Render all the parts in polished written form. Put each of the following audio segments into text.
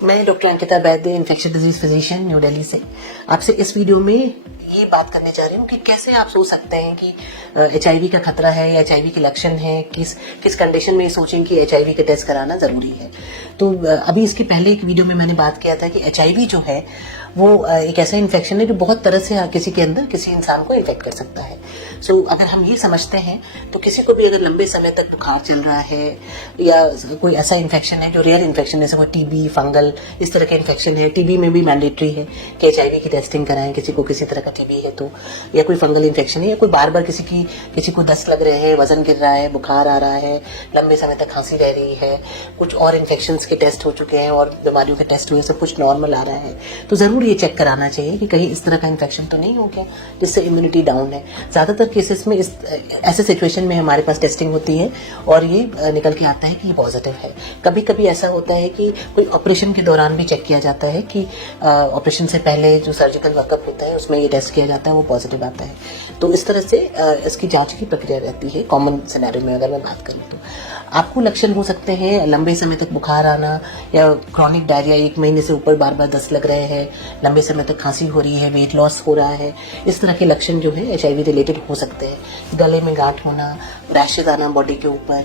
मैं डॉक्टर अंकिता वैद्य, infection disease physician, new Delhi से आपसे इस वीडियो में ये बात करने जा रही हूँ कि कैसे आप सोच सकते हैं कि HIV का खतरा है या HIV के लक्षण है, किस कंडीशन में ये सोचें कि HIV का टेस्ट कराना जरूरी है। तो अभी इसके पहले एक वीडियो में मैंने बात किया था कि HIV जो है वो एक ऐसा इन्फेक्शन है जो बहुत तरह से किसी के अंदर किसी इंसान को इन्फेक्ट कर सकता है। सो अगर हम ये समझते हैं तो किसी को भी अगर लंबे समय तक बुखार चल रहा है या कोई ऐसा इन्फेक्शन है जो रेयर इन्फेक्शन, जैसे कोई TB, फंगल, इस तरह के इन्फेक्शन है। TB में भी मैंडेटरी है कि HIV की टेस्टिंग कराएं किसी को किसी तरह का TB है तो, या कोई फंगल इन्फेक्शन है, या कोई बार बार किसी को दस्त लग रहे हैं, वजन गिर रहा है, बुखार आ रहा है, लंबे समय तक खांसी रह रही है, कुछ और इन्फेक्शन के टेस्ट हो चुके हैं और बीमारियों के टेस्ट हुए, सब कुछ नॉर्मल आ रहा है, तो जरूर ये चेक कराना चाहिए कि कहीं इस तरह का इन्फेक्शन तो नहीं हो गया जिससे इम्यूनिटी डाउन है। ज्यादातर केसेस में ऐसे सिचुएशन में हमारे पास टेस्टिंग होती है और ये निकल के आता है कि ये पॉजिटिव है। कभी कभी ऐसा होता है कि कोई ऑपरेशन के दौरान भी चेक किया जाता है कि ऑपरेशन से पहले जो सर्जिकल वर्कअप होता है उसमें ये टेस्ट किया जाता है, वो पॉजिटिव आता है। तो इस तरह से इसकी जांच की प्रक्रिया रहती है। कॉमन सिनेरियो में अगर मैं बात करूं तो आपको लक्षण हो सकते हैं लंबे समय तक बुखार आना या क्रॉनिक डायरिया, 1 महीने से ऊपर बार बार दस्त लग रहे हैं, लंबे समय तक खांसी हो रही है, वेट लॉस हो रहा है। इस तरह के लक्षण जो है HIV रिलेटेड हो सकते हैं। गले में गांठ होना, रैशेज आना बॉडी के ऊपर,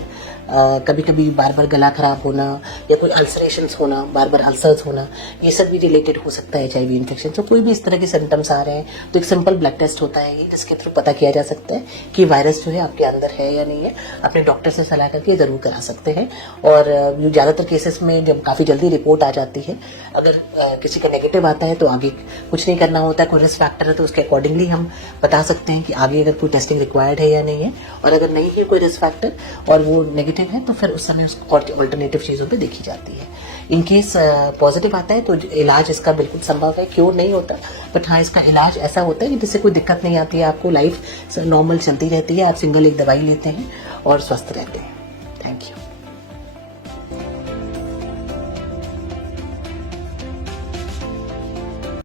कभी कभी बार बार गला खराब होना या कोई अल्सरेशंस होना, बार बार अल्सर्स होना, ये सब भी रिलेटेड हो सकता है HIV इन्फेक्शन। तो कोई भी इस तरह के सिम्टम्स आ रहे हैं तो एक सिंपल ब्लड टेस्ट होता है जिसके थ्रू पता किया जा सकता है कि वायरस जो है आपके अंदर है या नहीं है। अपने डॉक्टर से सलाह करके जरूर करा सकते हैं। और ज्यादातर केसेस में जब काफी जल्दी रिपोर्ट आ जाती है, अगर किसी का नेगेटिव आता है तो आगे कुछ नहीं करना होता है। कोई रिस्क फैक्टर है तो उसके अकॉर्डिंगली हम बता सकते हैं कि आगे अगर कोई टेस्टिंग रिक्वायर्ड है या नहीं है। और अगर नहीं है कोई रिस्क फैक्टर और वो नेगेटिव है तो फिर उस समय उसको ऑल्टरनेटिव चीजों पे देखी जाती है। इन केस पॉजिटिव आता है तो इलाज इसका बिल्कुल संभव है, क्योर नहीं होता, बट हाँ इसका इलाज ऐसा होता है कि जिससे कोई दिक्कत नहीं आती है, आपको लाइफ नॉर्मल चलती रहती है, आप सिंगल एक दवाई लेते हैं और स्वस्थ रहते हैं। Thank you.